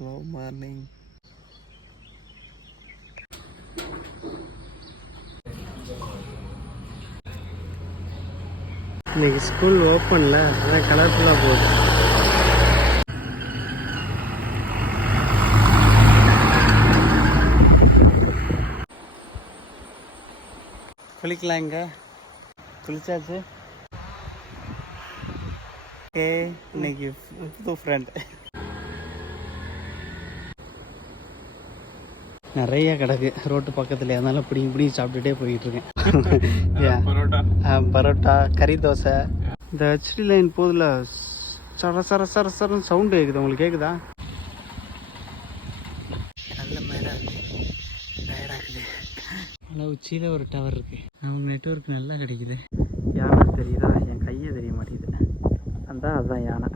Slow morning. இன்னைக்கு school ஓப்பன்ல, அதான் கலர்ஃபுல்லாக போகுது. குளிக்கலாம் இங்க, குளிச்சாச்சு. இன்னைக்கு புது ஃப்ரெண்ட் நிறைய கிடக்கு ரோட்டு பக்கத்துல, அதனால இப்படி சாப்பிட்டுட்டே போயிட்டு இருக்கேன். பரோட்டா, கறி தோசை. இந்த ஹெச்டி லைன் போதில் சர சர சர சரன்னு சவுண்டு கேட்குது. உங்களுக்கு கேட்குதா? நல்ல மேலே டயர்டாகுது. நல்லா உச்சியில் ஒரு டவர் இருக்கு, நமக்கு நெட்வொர்க் நல்லா கிடைக்குது. யானை தெரியுதா? என் கையை தெரிய மாட்டேங்குது. அதுதான் யானை.